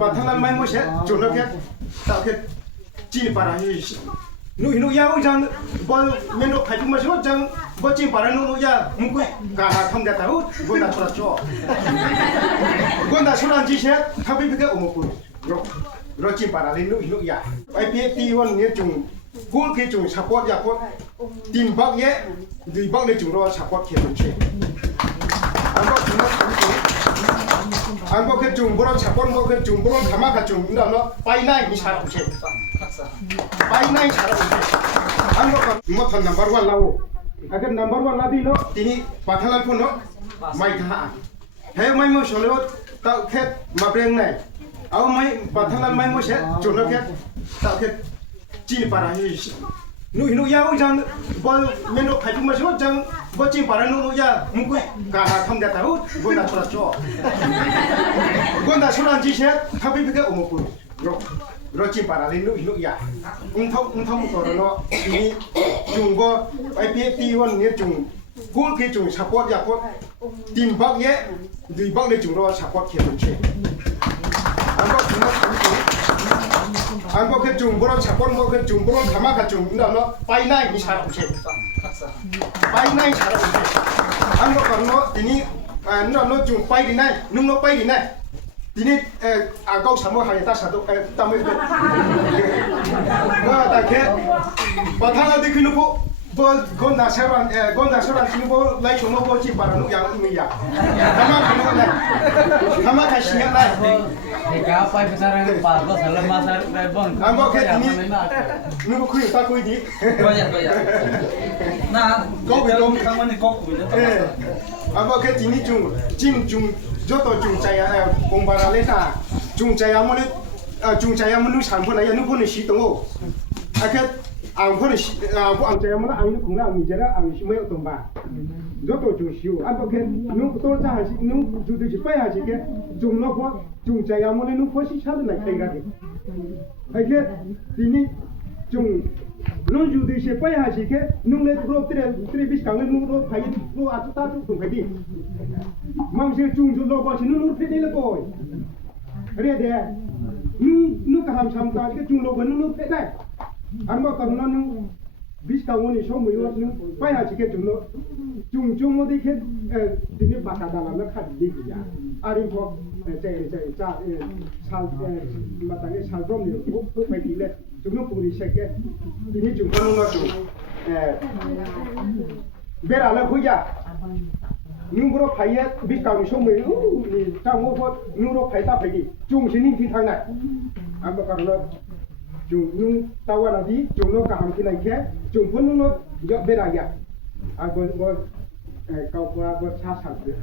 Patalan mai mo se chuna ke ta ke chi para hi nu ya o jang bol mendo khai ma so jang bo chi para nu ya mu ku ka ha tham da ta hu gonda chora cho gonda chora ji se ta bi ke o mo ku ro chi para le nu ya ai pi ti won ne chung gu ke chung support ya ko tin bak ye di bak le chung ro support ke che 안고 그 중보로 차권 그 중보로 가마가 중나로 파이나이 사람 체 파이나이 사람 체 안고 뭐 넘버 1 라고 अगर नंबर 1 लादिनो तिनी पाथालाल फोनो माइथा हे माइ मो सोलो ता खे माब्रेंग नाय आव माइ पाथालाल माइ मो से जोनो खे ता खे चिन पारा हि नु याव जंग बल मेनो खाइतु मसो जंग बचिन पारा नु या मुकु का हा खम देता हो गोंदा छोरा चो गोंदा छोरा जी से थाबि बिके ओमकु रो चिन पारा ले नु या उंथाव तोरनो नि जुंगो आईपीटी वन ने जुं गुल के जुं सपोर्ट या को तीन बक ये दुई बक ले जुं रो सपोर्ट के छे 안고 그 중보로 차권 뭐 그 중보로 가마가 중나로 파이나이 사람 체 파이나이 사람 체 안고 건노 디니 안노 중 파이디나이 눔노 파이디나이 디니 아고 사모 하야다 사도 담에 뭐다게 바타가 디키노고 뭐 건다 사람 신고 라이 쇼노 보지 바라노 양미야 가마 가시냐 나 Ikaw pa besar ang pago sa lamang sa rebon. Ang bakit ini? Nung ko yung tako hindi. Goya. Na, kok kamu ni kok bila. Ang bakit ini jung joto jung caya kumbara leta jung caya menu sampo na ya nu pun si tongo. Akat ang pun si ang caya menu ang nu kunga ang jera ang si mayo tomba. Joto jung siu. Ang bakit nu betul cah si nu judu si payah si ke jung no ko 중 자야모네 누 포시 차도 나 카이가데 하게 디니 중 노주디시 빠야시게 누네 프로트레 트리비스 강네 누로 파이 로 아투타투 좀 헤비 망세 중주로 버시 누 페데레 코이 그래데 누 가함 삼타게 중로 버누 페데 안마 거나 누 비스카오니 쇼무요 누 빠야시게 중로 중모데게 디니 바타다라나 카디기야 아리포 자 마땅히 살롬이 꼭 매기래 좀 보리 새게 이니 좀 하는 거죠 베라라 고야 누구로 파이에 비까운 쇼무이 니 장고고 누구로 파이다 패기 중신이 기타나 아까 가르나 중 타와라디 중로 감기나게 중 본노 베라야 아고 뭐 가고고 차상들